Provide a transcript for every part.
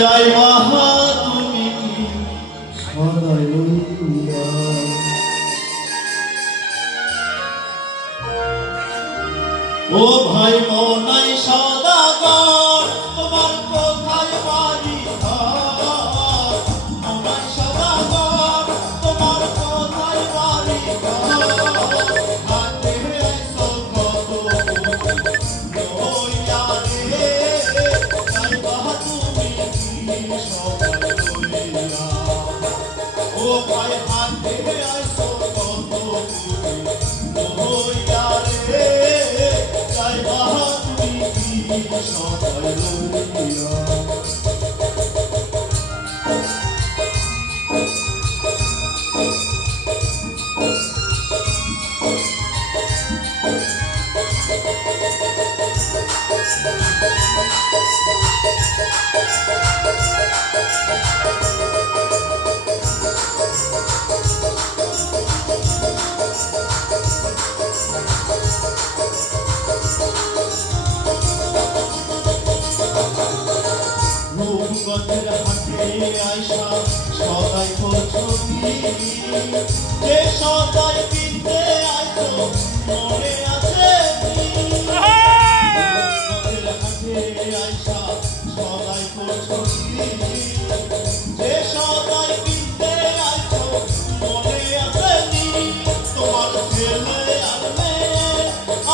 জয় মহা তুমি কি সদয় লইয়া ও ভাই মনাই সদাগর তোমার কোথায় বাড়ি ঘর মনাই সদাগর তোমার কোথায় বাড়ি ঘর হাতে এসো কত লইয়া রে তাই বাহা তুমি কি সবাই লইয়া ও ভাই হাতে এসো কত লইয়া রে তাই বাহা তুমি কি সবাই লইয়া রূপগঞ্জের হাটে আইসা সদাই করছো যে সদাই কিনতে আইছো মনে আছে রূপগঞ্জের হাটে আইসা সদাই করছো যে সদাই কিনতে আইছো মনে আছে তোমার ছেলে আর মেয়ে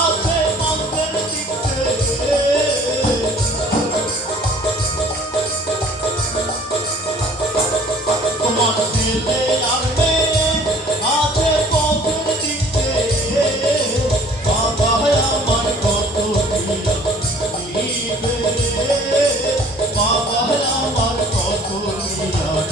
আছে মাঝের দিকে তোমার ছেলে আর মেয়ে আছে পথের দিকে বাবা আমার কত নিবে বাবা আমার কত নিবে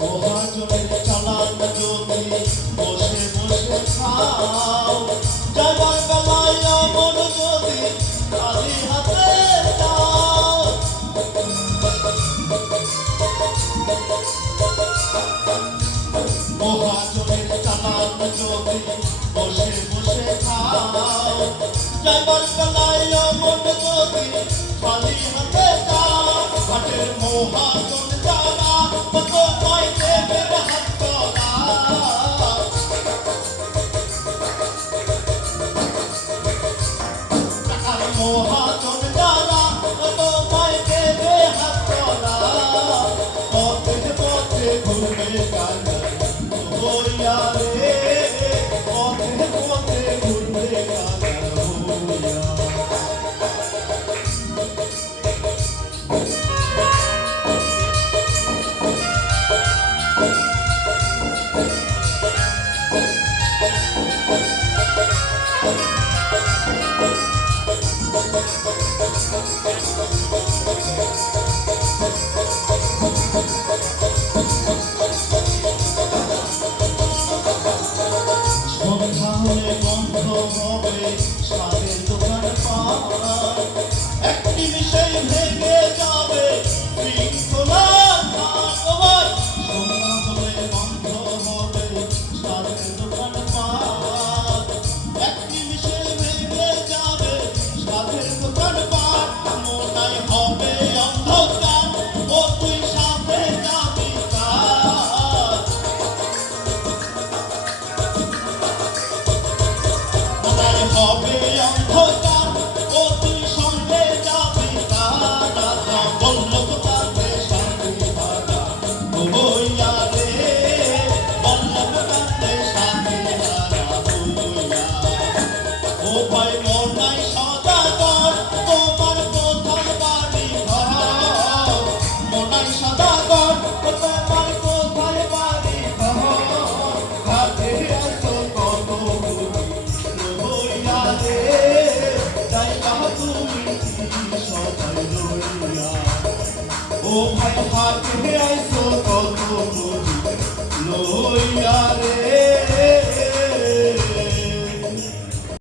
মহাজনের চালান জমি বসে বসে খাও যাবার বেলায় অমন যদি খালি হাতে যাও মহাজনের চালান জমি বসে বসে খাও যাবার বেলায় অমন যদি খালি হাতে যাও হাটের মহাজন যারা কত পাই দেবে হাত করা টাকার মহাজন যারা কত পাই দেবে হাত করা পথে পথে ঘুরবে কানা হইয়া রে পথে পথে ঘুরবে কানা হইয়া সন্ধ্যা হলে বন্ধ হবে সাদের দোকান পার একটি বিষয় ভেঙে যাবে শৃঙ্খলার ভাগবত সন্ধ্যা হলে বন্ধ হবে সাদের দোকান পার একটি বিষয় ভেঙে যাবে সাদের দোকান পার মনাই হবে অন্ধকার ও তুই সাথে যাবি কার হবে অন্ধকার ও তুই সঙ্গে যাবি তারা বলল তো তাতে শান্তি হারা হইয়া রে বলল তো তাতে শান্তি হারা হইয়া ও ভাই মনাই সদাগর তোমার কোথায় বাড়ি ঘর মনাই সদাগর তোমার কোথায় বাড়ি ঘর ঘাটে আসো কত ও ভাই হাতে আইসো